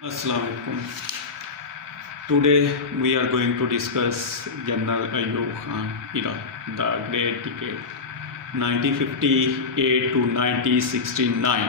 Assalamu alaikum. Today we are going to discuss General Ayub Khan era, the great decade 1958 to 1969.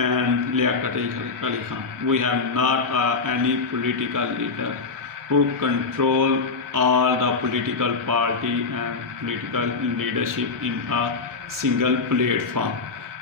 and Liaquat Ali Khan, we have not any political leader who control all the political party and political leadership in a single platform।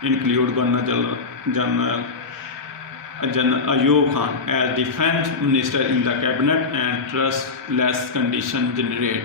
include Governor General Ayub Khan as defense minister in the cabinet and trustless condition generate।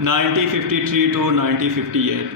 1953 to 1958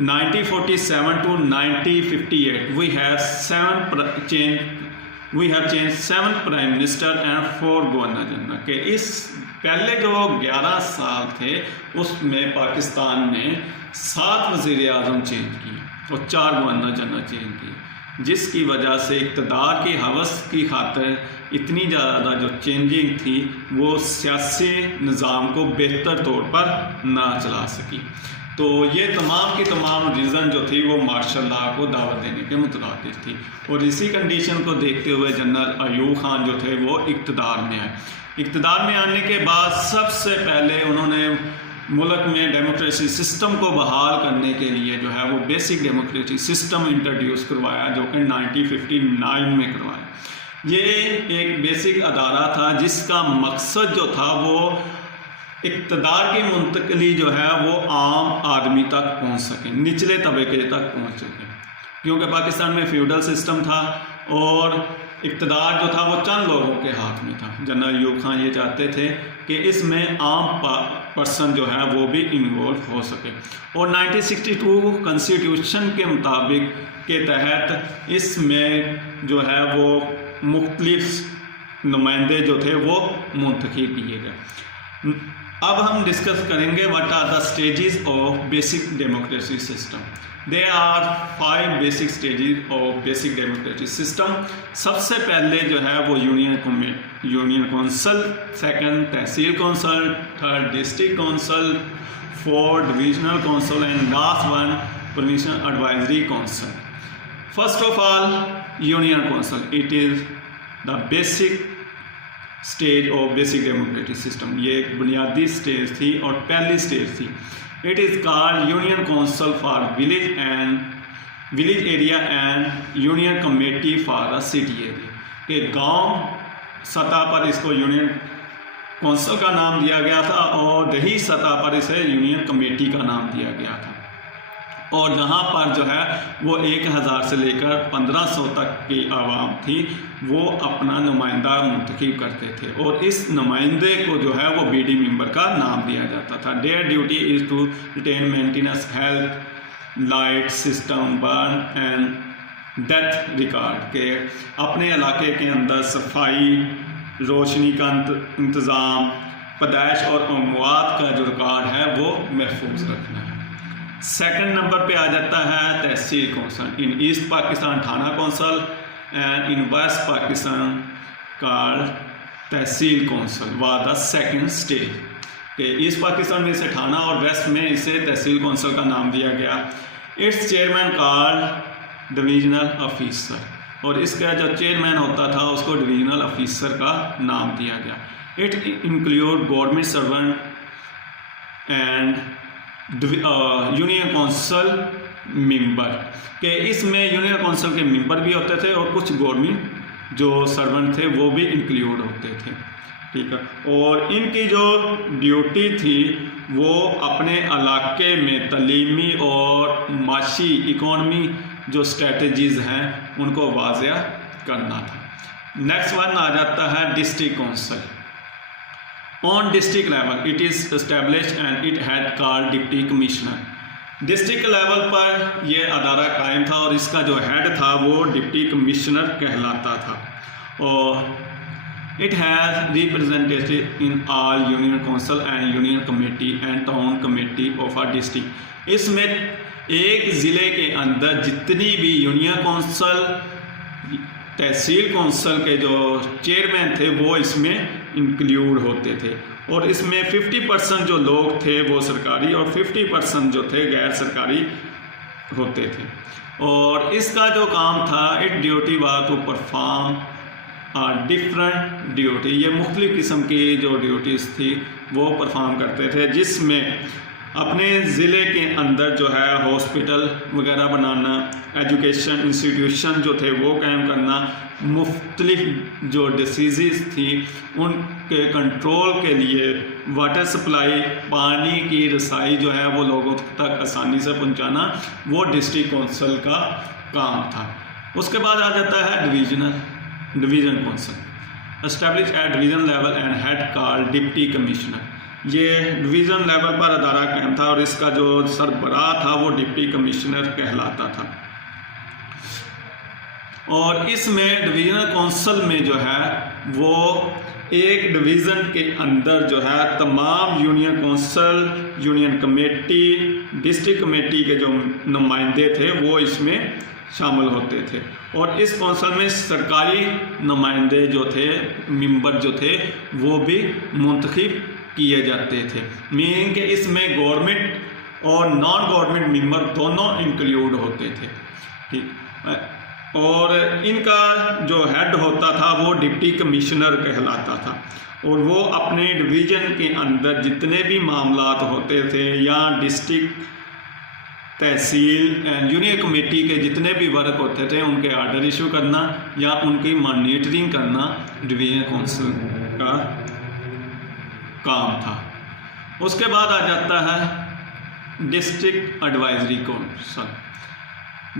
1947 to 1958 we have 7 change we have change 7 prime minister and 4 governor general. کہ اس پہلے جو 11 سال تھے اس میں پاکستان نے 7 وزیر اعظم change کیے اور 4 گورنر جنرل چینج کیے، جس کی وجہ سے اقتدار کی ہوس کی خاطر اتنی زیادہ جو چینجنگ تھی وہ سیاسی نظام کو بہتر طور پر نہ چلا سکی. تو یہ تمام کی تمام ریزن جو تھی وہ مارشل لاء کو دعوت دینے کے مترادف تھی، اور اسی کنڈیشن کو دیکھتے ہوئے جنرل ایوب خان جو تھے وہ اقتدار میں آئے. اقتدار میں آنے کے بعد سب سے پہلے انہوں نے ملک میں ڈیموکریسی سسٹم کو بحال کرنے کے لیے جو ہے وہ بیسک ڈیموکریسی سسٹم انٹروڈیوس کروایا، جو کہ 1959 میں کروایا. یہ ایک بیسک ادارہ تھا جس کا مقصد جو تھا وہ اقتدار کی منتقلی جو ہے وہ عام آدمی تک پہنچ سکے، نچلے طبقے تک پہنچ سکے، کیونکہ پاکستان میں فیوڈل سسٹم تھا اور اقتدار جو تھا وہ چند لوگوں کے ہاتھ میں تھا. جنرل ایوب خان یہ چاہتے تھے کہ اس میں عام پرسن جو ہے وہ بھی انوالو ہو سکے، اور 1962 کنسٹیٹیوشن کے مطابق کے تحت اس میں جو ہے وہ مختلف نمائندے جو تھے وہ منتخب کیے گئے. اب ہم ڈسکس کریں گے what are the stages of basic democracy system. There are 5 basic stages of basic democracy system. سب سے پہلے جو ہے وہ union council, second tehsil council, third district council, 4 divisional council and last one provincial advisory council. First of all union council, it is the basic stage of basic democratic system. یہ ایک بنیادی stage تھی اور پہلی اسٹیج تھی. It is called union council for village area and union committee for the city area. کہ گاؤں سطح پر اس کو یونین کونسل کا نام دیا گیا تھا اور دیہی سطح پر اسے یونین کمیٹی کا نام دیا گیا تھا، اور جہاں پر جو ہے وہ 1000 سے لے کر 1500 تک کی عوام تھی وہ اپنا نمائندہ منتخب کرتے تھے، اور اس نمائندے کو جو ہے وہ بی ڈی ممبر کا نام دیا جاتا تھا. Their duty is to retain maintenance health light system birth and death record. کہ اپنے علاقے کے اندر صفائی، روشنی کا انتظام، پیدائش اور اموات کا جو ریکارڈ ہے وہ محفوظ رکھنا ہے. سیکنڈ نمبر پہ آ جاتا ہے tehsil council. In East Pakistan thana council and in West Pakistan called tehsil council was the second stage. کہ ایسٹ پاکستان میں اسے تھانہ اور ویسٹ میں اسے تحصیل کونسل کا نام دیا گیا. Its chairman called divisional officer, اور اس کا جو چیئرمین ہوتا تھا اس کو ڈویژنل آفیسر کا نام دیا گیا. It include government servant and union council member. کہ اس میں یونین کونسل کے ممبر بھی ہوتے تھے اور کچھ گورنمنٹ جو سرونٹ تھے وہ بھی انکلیوڈ ہوتے تھے. ٹھیک ہے، اور ان کی جو ڈیوٹی تھی وہ اپنے علاقے میں تعلیمی اور معاشی اکانومی جو اسٹریٹجیز ہیں ان کو واضح کرنا تھا. نیکسٹ ون آ جاتا ہے district council. On district level, it is established and it had called Deputy Commissioner. District level پر یہ ادارہ قائم تھا اور اس کا جو ہیڈ تھا وہ ڈپٹی کمشنر کہلاتا تھا، اور it has representative in all union council and union committee and town committee of a district. اس میں ایک ضلع کے اندر جتنی بھی یونین کونسل، تحصیل کونسل کے جو چیئرمین تھے وہ اس میں انکلیوڈ ہوتے تھے، اور اس میں 50% جو لوگ تھے وہ سرکاری اور 50% جو تھے غیر سرکاری ہوتے تھے. اور اس کا جو کام تھا it duty was to perform different duty. یہ مختلف قسم کی جو ڈیوٹیز تھی وہ پرفارم کرتے تھے، جس میں اپنے ضلع کے اندر جو ہے ہاسپٹل وغیرہ بنانا، ایجوکیشن انسٹیٹیوشن جو تھے وہ قائم کرنا، مختلف جو ڈیسیزز تھی ان کے کنٹرول کے لیے واٹر سپلائی، پانی کی رسائی جو ہے وہ لوگوں تک آسانی سے پہنچانا، وہ ڈسٹرکٹ کونسل کا کام تھا. اس کے بعد آ جاتا ہے division council, establish at division level and head called deputy commissioner. یہ ڈویژن لیول پر ادارہ قائم تھا اور اس کا جو سربراہ تھا وہ ڈپٹی کمشنر کہلاتا تھا. اور اس میں ڈویژنل کونسل میں جو ہے وہ ایک ڈویژن کے اندر جو ہے تمام union council, union committee, district committee کے جو نمائندے تھے وہ اس میں شامل ہوتے تھے، اور اس کونسل میں سرکاری نمائندے جو تھے، ممبر جو تھے، وہ بھی منتخب کیے جاتے تھے، میننگ کہ اس میں گورنمنٹ اور نان گورنمنٹ ممبر دونوں انکلیوڈ ہوتے تھے، ٹھیک۔ اور ان کا جو ہیڈ ہوتا تھا وہ ڈپٹی کمشنر کہلاتا تھا، اور وہ اپنے ڈویژن کے اندر جتنے بھی معاملات ہوتے تھے یا ڈسٹرکٹ، تحصیل، یونین کمیٹی کے جتنے بھی ورک ہوتے تھے ان کے آرڈر ایشو کرنا یا ان کی مانیٹرنگ کرنا ڈویژن کونسل کا کام تھا۔ اس کے بعد آ جاتا ہے ڈسٹرکٹ ایڈوائزری کونسل،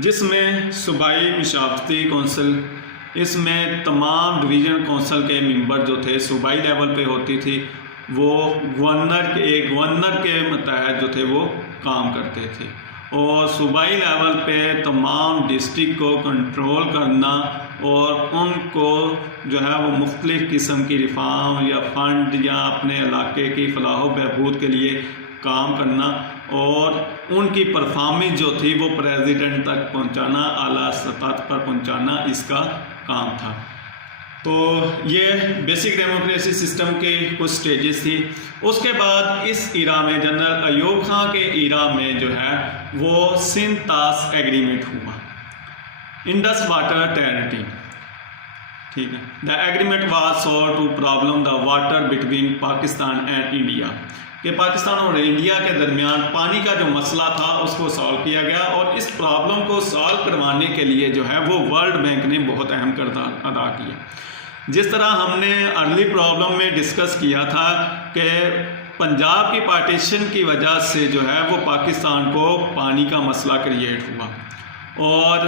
جس میں صوبائی مشاورتی کونسل، اس میں تمام ڈویژن کونسل کے ممبر جو تھے صوبائی لیول پہ ہوتی تھی، وہ گورنر کے متحد جو تھے وہ کام کرتے تھے، اور صوبائی لیول پہ تمام ڈسٹرکٹ کو کنٹرول کرنا اور ان کو جو ہے وہ مختلف قسم کی ریفارم یا فنڈ یا اپنے علاقے کی فلاح و بہبود کے لیے کام کرنا، اور ان کی پرفارمنس جو تھی وہ پریزیڈنٹ تک پہنچانا، اعلیٰ سطح پر پہنچانا اس کا کام تھا۔ تو یہ بیسک ڈیموکریسی سسٹم کے کچھ سٹیجز تھی۔ اس کے بعد اس ایرا میں جنرل ایوب خان کے ایرا میں جو ہے وہ سندھ طاس ایگریمنٹ ہوا، انڈس واٹر ٹریٹی، ٹھیک ہے۔ The agreement was solve to problem the water between Pakistan and India, کہ پاکستان اور انڈیا کے درمیان پانی کا جو مسئلہ تھا اس کو سالو کیا گیا، اور اس پرابلم کو سالو کروانے کے لیے جو ہے وہ ورلڈ بینک نے بہت اہم کردار ادا کیا۔ جس طرح ہم نے ارلی پرابلم میں ڈسکس کیا تھا کہ پنجاب کی پارٹیشن کی وجہ سے جو ہے وہ پاکستان کو پانی کا مسئلہ کریٹ ہوا، اور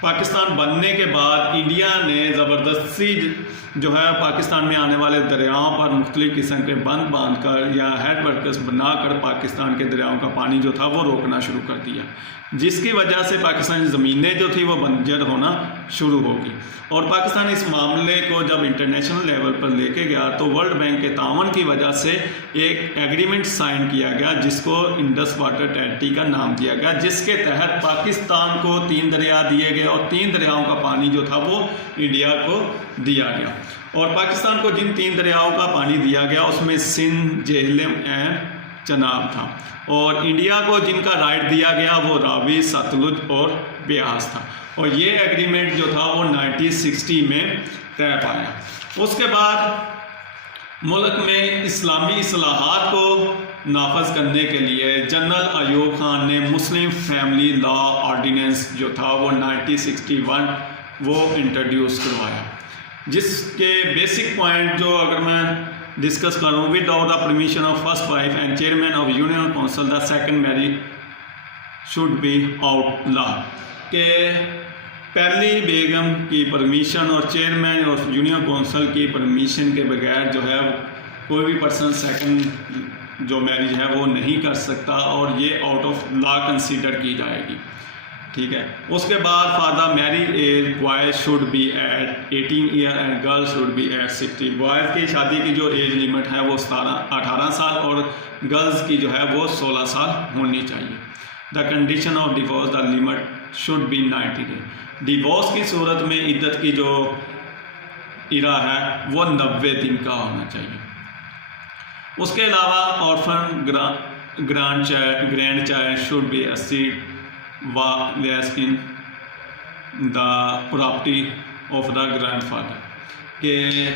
پاکستان بننے کے بعد انڈیا نے زبردستی جو ہے پاکستان میں آنے والے دریاؤں پر مختلف قسم کے بند باندھ کر یا ہیڈ ورکرز بنا کر پاکستان کے دریاؤں کا پانی جو تھا وہ روکنا شروع کر دیا، جس کی وجہ سے پاکستانی زمینیں جو تھی وہ بنجر ہونا شروع ہوگی۔ اور پاکستان اس معاملے کو جب انٹرنیشنل لیول پر لے کے گیا تو ورلڈ بینک کے تعاون کی وجہ سے ایک ایگریمنٹ سائن کیا گیا جس کو انڈس واٹر ٹریٹی کا نام دیا گیا، جس کے تحت پاکستان کو 3 دریا دیے گئے، اور 3 دریاؤں کا پانی جو تھا وہ انڈیا کو دیا گیا۔ اور پاکستان کو جن 3 دریاؤں کا پانی دیا گیا اس میں سندھ، جہلم اینڈ چناب تھا، اور انڈیا کو جن کا رائٹ دیا گیا وہ راوی، ستلج اور بیاس تھا، اور یہ ایگریمنٹ جو تھا وہ 1960 میں طے پایا۔ اس کے بعد ملک میں اسلامی اصلاحات کو نافذ کرنے کے لیے جنرل ایوب خان نے مسلم فیملی لا آرڈیننس جو تھا وہ 1961 وہ انٹروڈیوس کروایا، جس کے بیسک پوائنٹ جو اگر میں ڈسکس کروں، without the permission of first wife and chairman of union council the second marriage should be outlaw, کہ پہلی بیگم کی پرمیشن اور چیئرمین اور یونین کونسل کی پرمیشن کے بغیر جو ہے کوئی بھی پرسن سیکنڈ جو میرج ہے وہ نہیں کر سکتا، اور یہ آؤٹ آف لا کنسیڈر کی جائے گی، ٹھیک ہے۔ اس کے بعد for the marriage age boy should be at 18 year and girl should be at 60، boys کی شادی کی جو ایج لمٹ ہے وہ 18 سال اور گرلز کی جو ہے وہ 16 سال ہونی چاہیے۔ The condition of divorce the limit should be 90 day, divorce کی صورت میں عدت کی جو ایرا ہے وہ 90 دن کا ہونا چاہیے۔ اس کے علاوہ orphan grandchild should be اسیڈ less in the property of the grandfather, کہ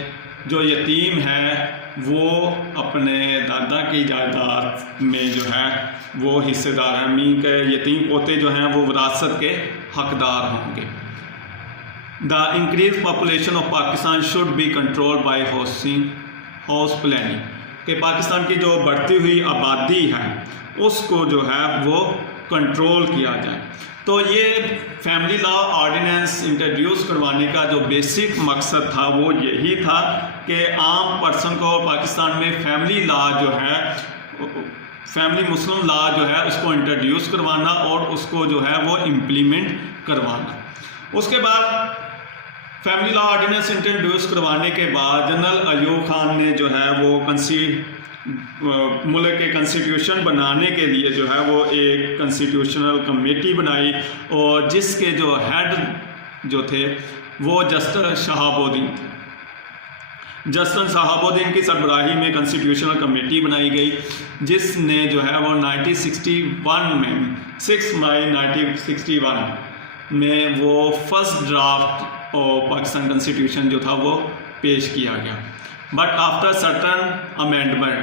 جو یتیم ہے وہ اپنے دادا کی جائیداد میں جو ہے وہ حصہ دار ہیں، مین کے یتیم پوتے جو ہیں وہ وراثت کے حقدار ہوں گے۔ The increase population of Pakistan should be control by house planning, کہ پاکستان کی جو بڑھتی ہوئی آبادی ہے اس کو جو ہے وہ کنٹرول کیا جائے۔ تو یہ فیملی لا آرڈیننس انٹروڈیوس کروانے کا جو بیسک مقصد تھا وہ یہی تھا کہ عام پرسن کو پاکستان میں فیملی لا جو ہے، فیملی مسلم لا جو ہے اس کو انٹروڈیوس کروانا اور اس کو جو ہے وہ امپلیمنٹ کروانا۔ اس کے بعد فیملی لا آرڈیننس انٹروڈیوس کروانے کے بعد جنرل ایوب خان نے جو ہے وہ ملک کے کنسٹیٹیوشن بنانے کے لیے جو ہے وہ ایک کنسٹیٹیوشنل کمیٹی بنائی، اور جس کے جو ہیڈ جو تھے وہ جسٹس شہاب الدین تھے۔ جسٹس شہاب الدین کی سربراہی میں کنسٹیٹیوشنل کمیٹی بنائی گئی، جس نے جو ہے وہ 1961 میں 6 مئی 1961 میں وہ فرسٹ ڈرافٹ اور پاکستان کنسٹیٹیوشن جو تھا وہ پیش کیا گیا۔ But after certain amendment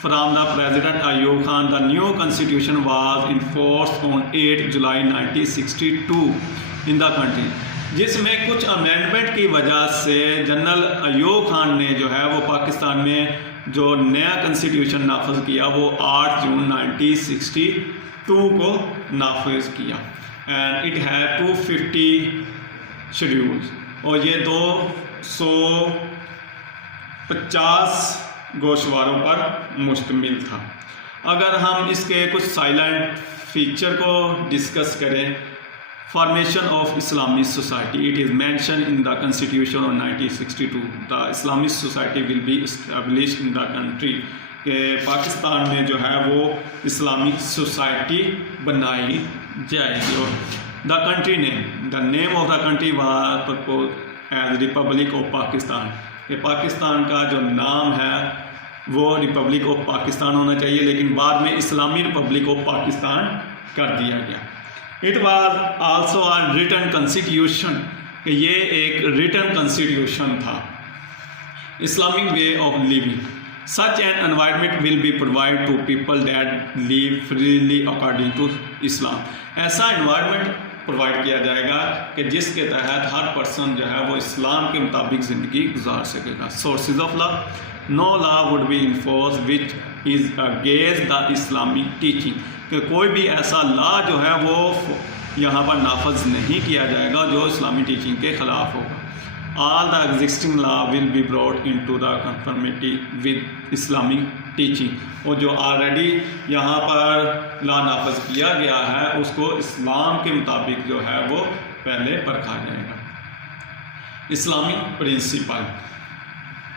from the president Ayub Khan, the new constitution was enforced on 8 July 1962 in the country, جس میں کچھ امینڈمنٹ کی وجہ سے جنرل ایوب خان نے جو ہے وہ پاکستان میں جو نیا کنسٹیٹیوشن نافذ کیا وہ 8 جون 1962 کو نافذ کیا، اینڈ اٹ ہیڈ 250 شیڈیولز، اور یہ 250 گوشواروں پر مشتمل تھا۔ اگر ہم اس کے کچھ سائلنٹ فیچر کو ڈسکس کریں، formation of Islamic society, it is mention in the constitution of 1962 the Islamic society will be established in the country, کہ پاکستان میں جو ہے وہ اسلامک سوسائٹی بنائی جائے گی۔ اور the country name, the name of the country was proposed as republic of Pakistan, کہ پاکستان کا جو نام ہے وہ ریپبلک آف پاکستان ہونا چاہیے، لیکن بعد میں اسلامی ریپبلک آف پاکستان کر دیا گیا۔ It was also a written constitution, کہ یہ ایک ریٹن کنسٹیٹیوشن تھا۔ Islamic way of living, such an environment will be provide to people that live freely according to Islam, ایسا انوائرمنٹ پرووائڈ کیا جائے گا کہ جس کے تحت ہر پرسن جو ہے وہ اسلام کے مطابق زندگی گزار سکے گا۔ Sources of law, no law would be enforce which is against the Islamic teaching, کہ کوئی بھی ایسا لا جو ہے وہ یہاں پر نافذ نہیں کیا جائے گا جو اسلامی ٹیچنگ کے خلاف ہوگا۔ All the existing law will be brought into the conformity with Islamic teaching, اور جو آلریڈی یہاں پر لا نافذ کیا گیا ہے اس کو اسلام کے مطابق جو ہے وہ پہلے پرکھا جائے گا۔ Islamic principle,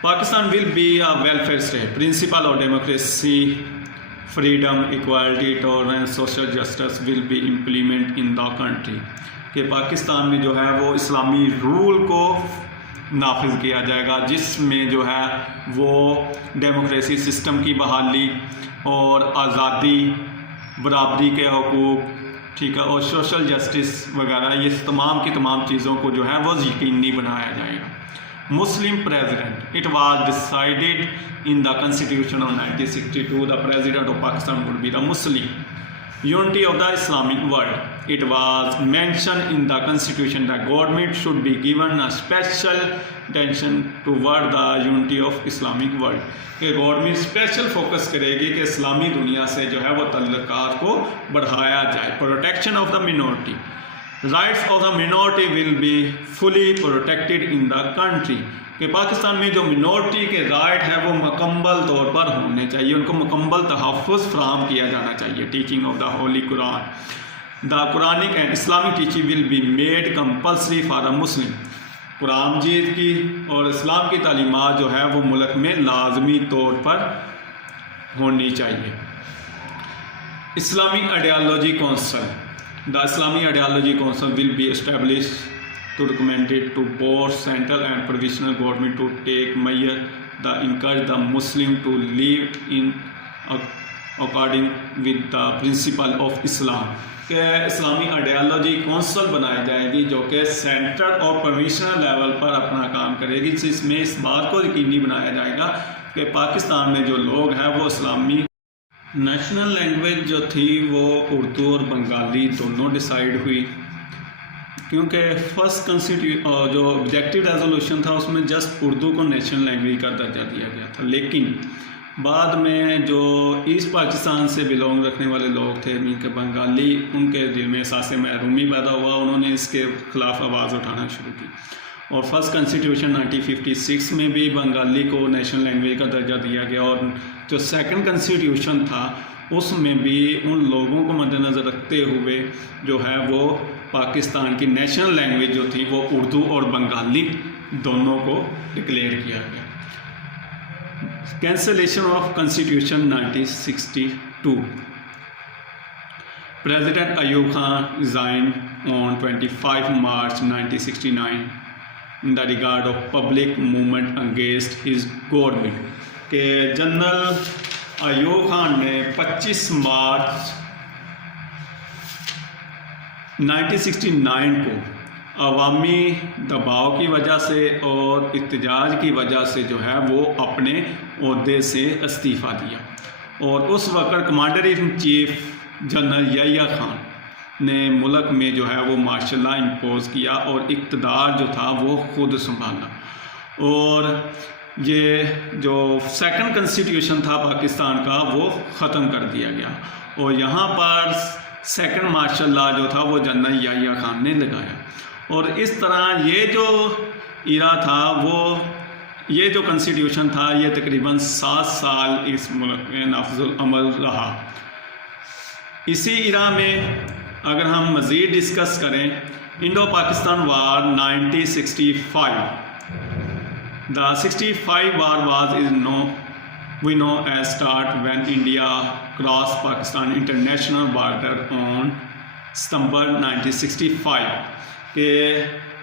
Pakistan will be a welfare state, principle of democracy, freedom, equality, tolerance, social justice will be implemented in the country، کہ پاکستان میں جو ہے وہ اسلامی رول کو نافذ کیا جائے گا، جس میں جو ہے وہ ڈیموکریسی سسٹم کی بحالی اور آزادی، برابری کے حقوق، ٹھیک ہے، اور سوشل جسٹس وغیرہ، یہ تمام کی تمام چیزوں کو جو ہے وہ یقینی بنایا جائے گا۔ Muslim president, it was decided in the constitution of 1962 the president of Pakistan would be the Muslim। Unity of the Islamic world, it was mentioned in the constitution that government should be given a special attention toward the unity of Islamic world، کہ government special focus کرے گی کہ اسلامی دنیا سے جو ہے وہ تعلقات کو بڑھایا جائے۔ Protection of the minority, rights of the minority will be fully protected in the country, کہ پاکستان میں جو منورٹی کے رائٹ ہے وہ مکمل طور پر ہونے چاہیے، ان کو مکمل تحفظ فراہم کیا جانا چاہیے۔ Teaching of the holy Quran, the Quranic and Islamic teaching will be made compulsory for a Muslim, قرآن مجید کی اور اسلام کی تعلیمات جو ہے وہ ملک میں لازمی طور پر ہونی چاہیے۔ Islamic ideology council, the Islamic Ideology Council will be established to recommend it to both central and provisional government to take measures that encourage the Muslim to live in according with the principle of Islam، کہ اسلامی ideology council بنائی جائے گی جو کہ central اور پرووینشنل level پر اپنا کام کرے گی، جس میں اس بات کو یقینی بنایا جائے گا کہ پاکستان میں جو لوگ ہیں وہ اسلامی نیشنل لینگویج جو تھی وہ اردو اور بنگالی دونوں ڈیسائیڈ ہوئی، کیونکہ فرسٹ جو آبجیکٹیو ریزولوشن تھا اس میں جسٹ اردو کو نیشنل لینگویج کا درجہ دیا گیا تھا، لیکن بعد میں جو ایسٹ پاکستان سے بلونگ رکھنے والے لوگ تھے جن کے بنگالی، ان کے دل میں احساس محرومی پیدا ہوا، انہوں نے اس کے خلاف آواز اٹھانا شروع کی، اور فرسٹ کنسٹیٹیوشن 1956 میں بھی بنگالی کو نیشنل لینگویج کا درجہ دیا گیا، اور جو سیکنڈ کنسٹیٹیوشن تھا اس میں بھی ان لوگوں کو مد نظر رکھتے ہوئے جو ہے وہ پاکستان کی نیشنل لینگویج جو تھی وہ اردو اور بنگالی دونوں کو ڈکلیئر کیا گیا۔ Cancellation of constitution 1962. President Ayub Khan resigned on 25 March 1969 in the regard of public movement against his government. کہ جنرل ایوب خان نے 25 مارچ 1969 کو عوامی دباؤ کی وجہ سے اور احتجاج کی وجہ سے جو ہے وہ اپنے عہدے سے استعفیٰ دیا، اور اس وقت commander in chief general Yahya Khan نے ملک میں جو ہے وہ مارشل لا امپوز کیا اور اقتدار جو تھا وہ خود سنبھالا، اور یہ جو سیکنڈ کنسٹیٹیوشن تھا پاکستان کا وہ ختم کر دیا گیا، اور یہاں پر سیکنڈ مارشل لا جو تھا وہ جنرل یحییٰ خان نے لگایا۔ اور اس طرح یہ جو ایرا تھا وہ یہ جو کنسٹیٹیوشن تھا یہ تقریباً 7 سال اس ملک میں نافذ العمل رہا۔ اسی ایرا میں اگر ہم مزید ڈسکس کریں Indo Pakistan war 1965، the 65 war was we know as start when India crossed Pakistan international border on September 1965، کہ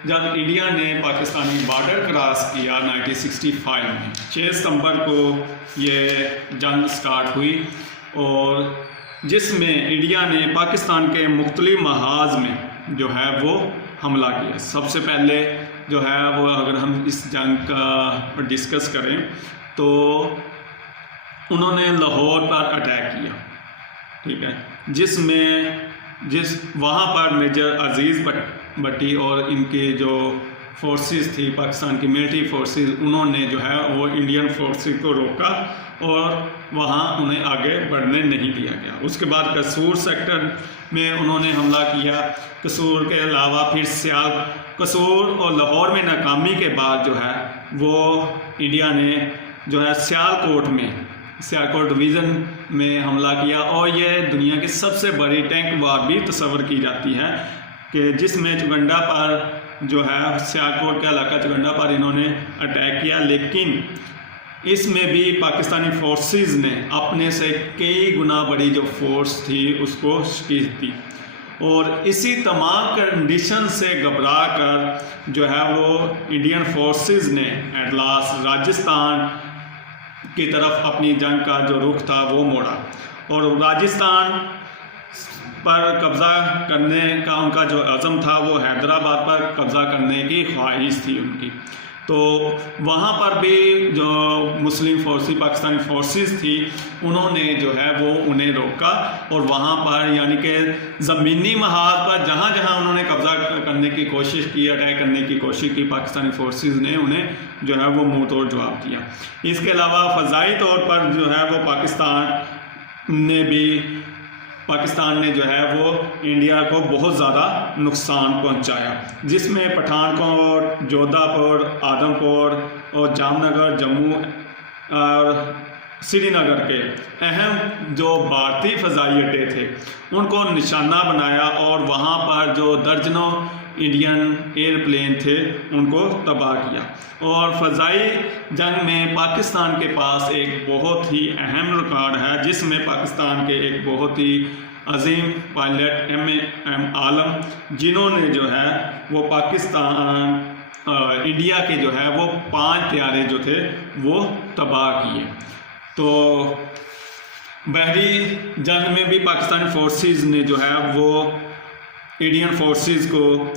جب انڈیا نے پاکستانی بارڈر کراس کیا 1965 میں 6 ستمبر کو یہ جنگ سٹارٹ ہوئی، اور جس میں انڈیا نے پاکستان کے مختلف محاذ میں جو ہے وہ حملہ کیا۔ سب سے پہلے جو ہے وہ اگر ہم اس جنگ کا ڈسکس کریں تو انہوں نے لاہور پر اٹیک کیا، ٹھیک ہے، جس وہاں پر میجر عزیز بٹی اور ان کے جو فورسز تھی پاکستان کی ملٹری فورسز، انہوں نے جو ہے وہ انڈین فورسز کو روکا اور وہاں انہیں آگے بڑھنے نہیں دیا گیا۔ اس کے بعد قصور سیکٹر میں انہوں نے حملہ کیا، قصور کے علاوہ پھر قصور اور لاہور میں ناکامی کے بعد جو ہے وہ انڈیا نے جو ہے سیالکوٹ ڈویژن میں حملہ کیا، اور یہ دنیا کی سب سے بڑی ٹینک وار بھی تصور کی جاتی ہے، کہ جس میں چگنڈا پر جو ہے سیالکوٹ کا علاقہ چگنڈا پر انہوں نے اٹیک کیا، لیکن اس میں بھی پاکستانی فورسز نے اپنے سے کئی گنا بڑی جو فورس تھی اس کو شکست دی، اور اسی تمام کنڈیشن سے گھبرا کر جو ہے وہ انڈین فورسز نے ایٹ لاسٹ راجستھان کی طرف اپنی جنگ کا جو رخ تھا وہ موڑا، اور راجستھان پر قبضہ کرنے کا ان کا جو عزم تھا وہ حیدرآباد پر قبضہ کرنے کی خواہش تھی ان کی۔ تو وہاں پر بھی جو مسلم فورسز پاکستانی فورسز تھی انہوں نے جو ہے وہ انہیں روکا، اور وہاں پر یعنی کہ زمینی محاذ پر جہاں جہاں انہوں نے قبضہ کرنے کی کوشش کی، اٹیک کرنے کی کوشش کی، پاکستانی فورسز نے انہیں جو ہے وہ منہ توڑ جواب دیا۔ اس کے علاوہ فضائی طور پر جو ہے وہ پاکستان نے جو ہے وہ انڈیا کو بہت زیادہ نقصان پہنچایا، جس میں پٹھان کوٹ، جودھا پور، آدم پور اور جام نگر، جموں اور سری نگر کے اہم جو بھارتی فضائی اڈے تھے ان کو نشانہ بنایا، اور وہاں پر جو درجنوں انڈین ایئر پلین تھے ان کو تباہ کیا۔ اور فضائی جنگ میں پاکستان کے پاس ایک بہت ہی اہم ریکارڈ ہے، جس میں پاکستان کے ایک بہت ہی عظیم پائلٹ ایم عالم، جنہوں نے جو ہے وہ انڈیا کے جو ہے وہ 5 طیارے جو تھے وہ تباہ کیے۔ تو بحری جنگ میں بھی پاکستانی فورسز نے جو ہے وہ انڈین فورسز کو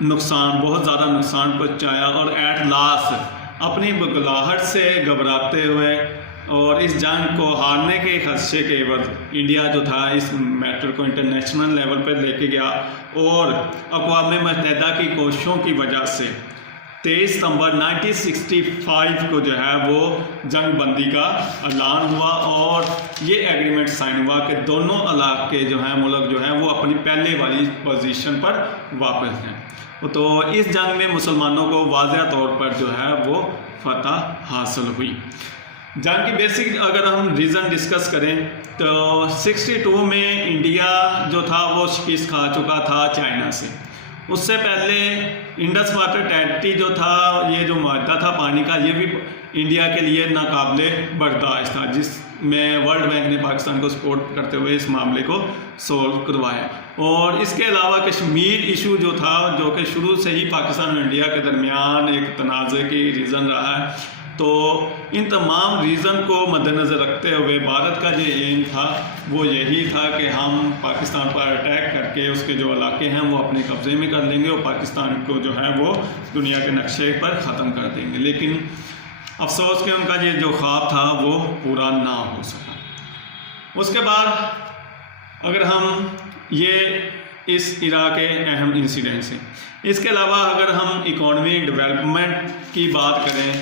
بہت زیادہ نقصان پہنچایا، اور ایٹ لاسٹ اپنی بغلاہٹ سے گھبراتے ہوئے اور اس جنگ کو ہارنے کے خدشے کے عوض انڈیا جو تھا اس میٹر کو انٹرنیشنل لیول پر لے کے گیا، اور اقوام متحدہ کی کوششوں کی وجہ سے 23 ستمبر 1965 کو جو ہے وہ جنگ بندی کا اعلان ہوا، اور یہ ایگریمنٹ سائن ہوا کہ دونوں علاقے جو ہیں ملک جو ہیں وہ اپنی پہلے والی پوزیشن پر واپس ہیں۔ تو اس جنگ میں مسلمانوں کو واضح طور پر جو ہے وہ فتح حاصل ہوئی. جنگ کی بیسک اگر ہم ریزن ڈسکس کریں تو 62 میں انڈیا جو تھا وہ شکست کھا چکا تھا چائنا سے. اس سے پہلے انڈس واٹر ٹریٹی جو تھا، یہ جو معاہدہ تھا پانی کا، یہ بھی انڈیا کے لیے ناقابل برداشت تھا، جس میں ورلڈ بینک نے پاکستان کو سپورٹ کرتے ہوئے اس معاملے کو سولو کروایا. اور اس کے علاوہ کشمیر ایشو جو تھا، جو کہ شروع سے ہی پاکستان اور انڈیا کے درمیان ایک تنازع کی ریزن رہا ہے، تو ان تمام ریزن کو مد نظر رکھتے ہوئے بھارت کا جو ایم تھا وہ یہی تھا کہ ہم پاکستان پر اٹیک کر کے اس کے جو علاقے ہیں وہ اپنے قبضے میں کر لیں گے اور پاکستان کو جو ہے وہ دنیا کے نقشے پر ختم کر دیں گے. لیکن افسوس کہ ان کا یہ جو خواب تھا وہ پورا نہ ہو سکا. اس کے بعد اگر ہم یہ اس ایرا کے اہم انسیڈنٹس ہیں، اس کے علاوہ اگر ہم اکانومی ڈیولپمنٹ کی بات کریں،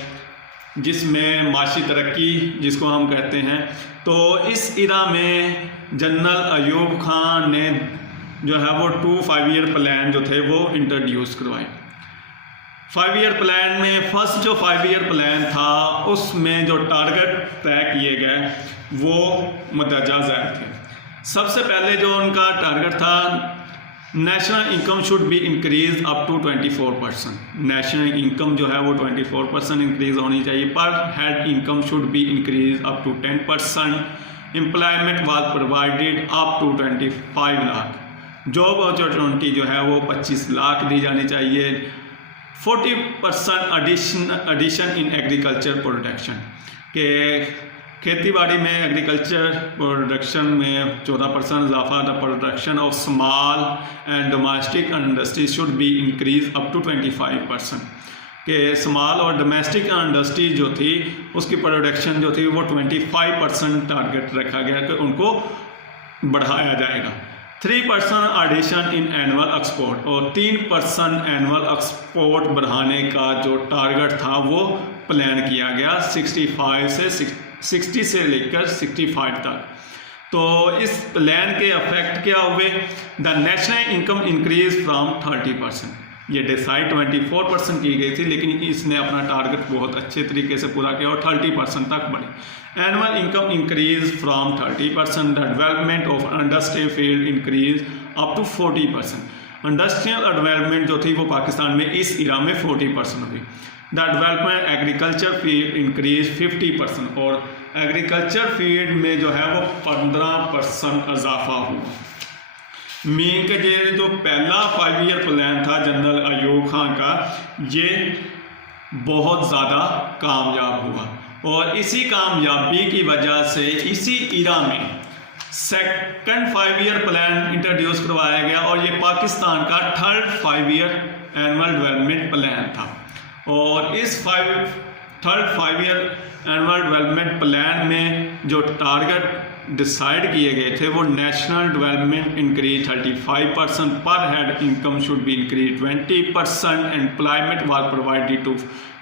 جس میں معاشی ترقی جس کو ہم کہتے ہیں، تو اس ایرا میں جنرل ایوب خان نے جو ہے وہ 2 5 ایئر پلان جو تھے وہ انٹروڈیوس کروائے. 5 ایئر پلان میں فرسٹ جو 5 ایئر پلان تھا اس میں جو ٹارگٹ طے کیے گئے وہ مندرجہ ذیل تھے. سب سے پہلے جو ان کا ٹارگٹ تھا، national income should be increase up to 24%. National income جو ہے وہ 24% انکریز ہونی چاہیے. Per head income should be increase up to 10%. Employment was provided up to 25 lakh. Job opportunity جو ہے وہ 25 لاکھ دی جانی چاہیے. 40% ایڈیشن ان ایگریکلچر پروڈکشن، کہ کھیتی باڑی میں ایگریکلچر پروڈکشن میں 14% اضافہ. The production of small and domestic industry should be increase up to 25%. کہ اسمال اور ڈومیسٹک انڈسٹری جو تھی اس کی پروڈکشن جو تھی وہ 25% ٹارگٹ رکھا گیا کہ ان کو بڑھایا جائے گا. 3% ایڈیشن ان اینول ایکسپورٹ، اور 3% اینول ایکسپورٹ بڑھانے کا جو ٹارگٹ تھا وہ پلان کیا گیا 60 سے لے کر 65 تک. تو اس پلان کے افیکٹ کیا ہوئے؟ دا نیشنل انکم انکریز فرام 30%. یہ ڈیسائڈ 24% کی گئی تھی، لیکن اس نے اپنا ٹارگٹ بہت اچھے طریقے سے پورا کیا اور 30% تک بڑھی. Annual income increase from 30%. The development of industry field increase up to 40%. Industrial development جو تھی وہ پاکستان میں اس ایرا میں 40% ہوئی. The development agriculture field increase 50%، اور ایگریکلچر فیلڈ میں جو ہے وہ 15% اضافہ ہوا. مین کہ یہ جو پہلا 5 ایئر پلان تھا جنرل ایوب خان کا، یہ بہت زیادہ کامیاب ہوا، اور اسی کامیابی کی وجہ سے اسی ایرا میں سیکنڈ 5 ایئر پلان انٹروڈیوس کروایا گیا، اور یہ پاکستان کا 3rd 5 year annual development plan تھا. اور اس 3rd 5 year annual development plan میں جو ٹارگٹ ڈیسائیڈ کیے گئے تھے وہ national development increase 35%. Per head income should be increase 20%. Employment was provided to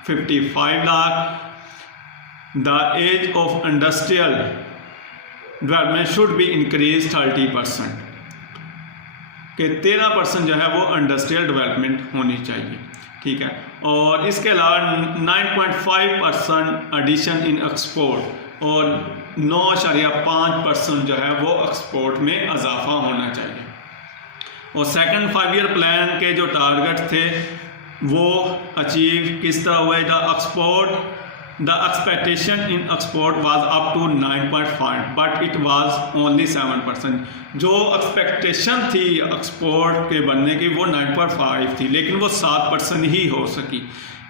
55 lakh. The age of industrial development should be increase 30%. کہ 13% جو ہے وہ انڈسٹریل ڈیولپمنٹ ہونی چاہیے. ٹھیک ہے. اور اس کے علاوہ 9.5% ایڈیشن ان ایکسپورٹ، اور 9.5% جو ہے وہ ایکسپورٹ میں اضافہ ہونا چاہیے. اور سیکنڈ 5 ایئر پلان کے جو ٹارگٹ تھے وہ اچیو کس طرح ہوئے؟ The expectation in export was up to 9.5 but it was only 7%. جو ایکسپیکٹیشن تھی ایکسپورٹ کے بننے کی وہ 9.5 تھی، لیکن وہ 7% ہی ہو سکی.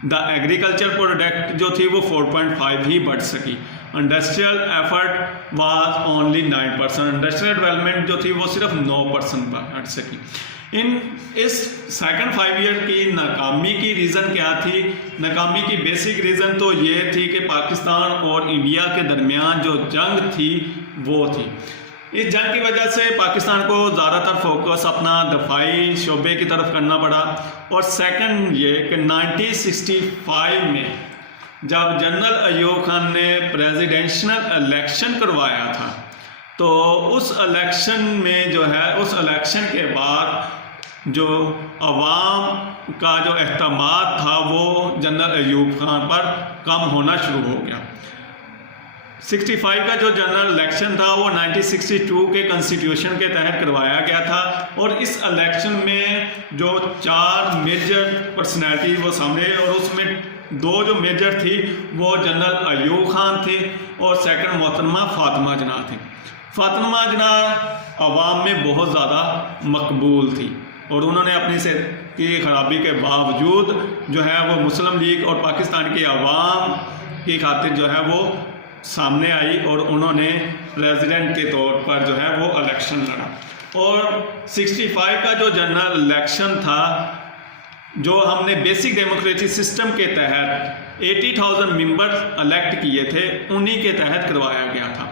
دا ایگریکلچر پروڈکٹ جو تھی وہ 4.5 ہی بڑھ سکی. Industrial effort was only 9%. Industrial development جو تھی وہ صرف 9% بڑھ سکی. اس سیکنڈ 5 ایئر کی ناکامی کی ریزن کیا تھی؟ ناکامی کی بیسک ریزن تو یہ تھی کہ پاکستان اور انڈیا کے درمیان جو جنگ تھی وہ تھی. اس جنگ کی وجہ سے پاکستان کو زیادہ تر فوکس اپنا دفاعی شعبے کی طرف کرنا پڑا. اور سیکنڈ یہ کہ 1965 میں جب جنرل ایوب خان نے پریزیڈینشل الیکشن کروایا تھا، تو اس الیکشن میں جو ہے اس الیکشن کے بعد جو عوام کا جو اعتماد تھا وہ جنرل ایوب خان پر کم ہونا شروع ہو گیا۔ 65 کا جو جنرل الیکشن تھا وہ 1962 کے کنسٹیٹیوشن کے تحت کروایا گیا تھا، اور اس الیکشن میں جو 4 میجر پرسنالٹی وہ سامنے، اور اس میں 2 جو میجر تھی وہ جنرل ایوب خان تھے اور سیکنڈ محترمہ فاطمہ جناح تھی۔ فاطمہ جناح عوام میں بہت زیادہ مقبول تھی، اور انہوں نے اپنی صحت کی خرابی کے باوجود جو ہے وہ مسلم لیگ اور پاکستان کے عوام کی خاطر جو ہے وہ سامنے آئی، اور انہوں نے پریزیڈنٹ کے طور پر جو ہے وہ الیکشن لڑا۔ اور 65 کا جو جنرل الیکشن تھا، جو ہم نے بیسک ڈیموکریسی سسٹم کے تحت 80,000 ممبر الیکٹ کیے تھے، انہی کے تحت کروایا گیا تھا۔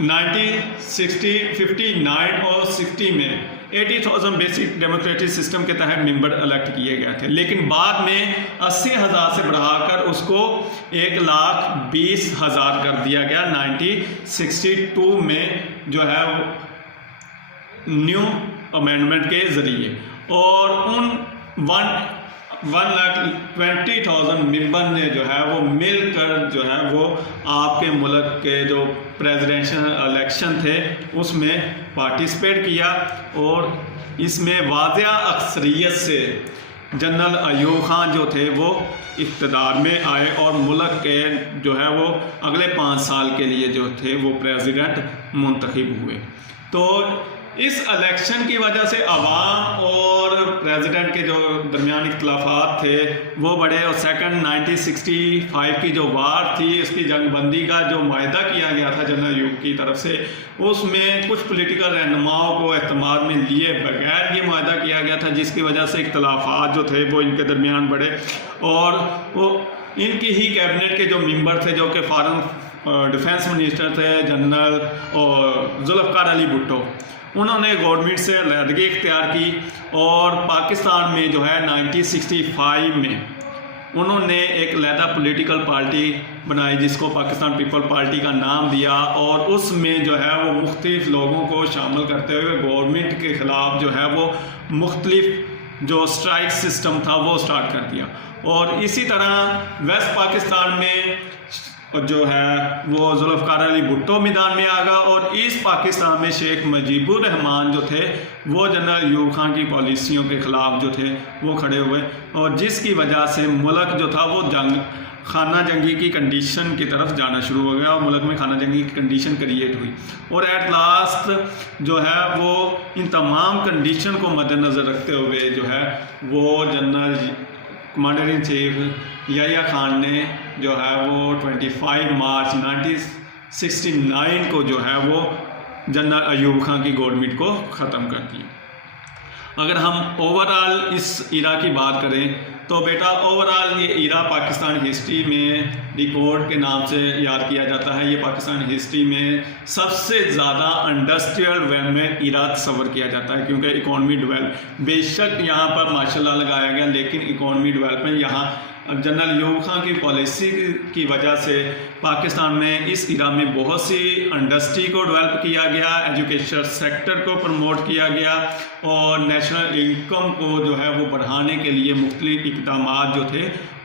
59 اور 60 میں 80,000 بیسک ڈیموکریٹک سسٹم کے تحت ممبر الیکٹ کیے گئے تھے، لیکن بعد میں 80,000 سے بڑھا کر اس کو 1,20,000 کر دیا گیا 1962 میں جو ہے نیو امینڈمنٹ کے ذریعے، اور ان 1,20,000 ممبر نے جو ہے وہ مل کر جو ہے وہ آپ کے ملک کے جو پریزیڈنشل الیکشن تھے اس میں پارٹیسپیٹ کیا، اور اس میں واضح اکثریت سے جنرل ایوب خان جو تھے وہ اقتدار میں آئے، اور ملک کے جو ہے وہ اگلے 5 سال کے لیے جو تھے وہ پریزیڈنٹ منتخب ہوئے۔ تو اس الیکشن کی وجہ سے عوام اور پریزیڈنٹ کے جو درمیان اختلافات تھے وہ بڑے، اور سیکنڈ 1965 کی جو وار تھی، اس کی جنگ بندی کا جو معاہدہ کیا گیا تھا جنرل ایوب کی طرف سے، اس میں کچھ پولیٹیکل رہنماؤں کو اعتماد میں لیے بغیر یہ معاہدہ کیا گیا تھا، جس کی وجہ سے اختلافات جو تھے وہ ان کے درمیان بڑھے، اور وہ ان کی ہی کیبنٹ کے جو ممبر تھے جو کہ فارن ڈیفنس منسٹر تھے جنرل ذوالفقار علی بھٹو، انہوں نے گورنمنٹ سے علیحدگی اختیار کی، اور پاکستان میں جو ہے 1965 میں انہوں نے ایک علیحدہ پولیٹیکل پارٹی بنائی جس کو پاکستان پیپل پارٹی کا نام دیا، اور اس میں جو ہے وہ مختلف لوگوں کو شامل کرتے ہوئے گورنمنٹ کے خلاف جو ہے وہ مختلف جو اسٹرائک سسٹم تھا وہ سٹارٹ کر دیا۔ اور اسی طرح ویسٹ پاکستان میں جو ہے وہ ذوالفقار علی بھٹو میدان میں آ گیا، اور ایسٹ پاکستان میں شیخ مجیب الرحمان جو تھے وہ جنرل ایوب خان کی پالیسیوں کے خلاف جو تھے وہ کھڑے ہوئے، اور جس کی وجہ سے ملک جو تھا وہ خانہ جنگی کی کنڈیشن کی طرف جانا شروع ہو گیا، اور ملک میں خانہ جنگی کی کنڈیشن کریٹ ہوئی، اور ایٹ لاسٹ جو ہے وہ ان تمام کنڈیشن کو مد نظر رکھتے ہوئے جو ہے وہ general commander in chief Yahya Khan نے جو ہے وہ 25 مارچ 1969 کو جو ہے وہ جنرل ایوب خان کی گورنمنٹ کو ختم کر دیا۔ اگر ہم اوورآل اس ایرا کی بات کریں تو بیٹا اوورآل یہ ایرا پاکستان ہسٹری میں ریکارڈ کے نام سے یاد کیا جاتا ہے۔ یہ پاکستان ہسٹری میں سب سے زیادہ انڈسٹریل ڈیولپمنٹ ایرا تصور کیا جاتا ہے، کیونکہ اکانومی ڈیولپ بے شک یہاں پر ماشاء اللہ لگایا گیا، لیکن اکانومی ڈیولپمنٹ یہاں جنرل ایوب خان کی پالیسی کی وجہ سے پاکستان میں اس ایرا میں بہت سی انڈسٹری کو ڈیولپ کیا گیا، ایجوکیشن سیکٹر کو پروموٹ کیا گیا، اور نیشنل انکم کو جو ہے وہ بڑھانے کے لیے مختلف اقدامات جو تھے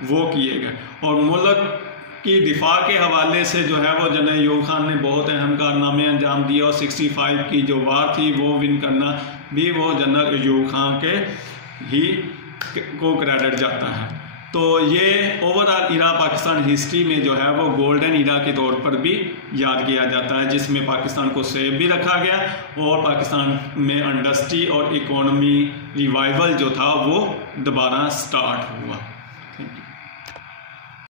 وہ کیے گئے، اور ملک کی دفاع کے حوالے سے جو ہے وہ جنرل ایوب خان نے بہت اہم کارنامے انجام دیے، اور 65 کی جو وار تھی وہ ون کرنا بھی وہ جنرل ایوب خان کے ہی کو کریڈٹ جاتا ہے۔ تو یہ اوورآل ایرا پاکستان ہسٹری میں جو ہے وہ گولڈن ایرا کے طور پر بھی یاد کیا جاتا ہے، جس میں پاکستان کو سیف بھی رکھا گیا، اور پاکستان میں انڈسٹری اور اکانومی ریوائول جو تھا وہ دوبارہ سٹارٹ ہوا۔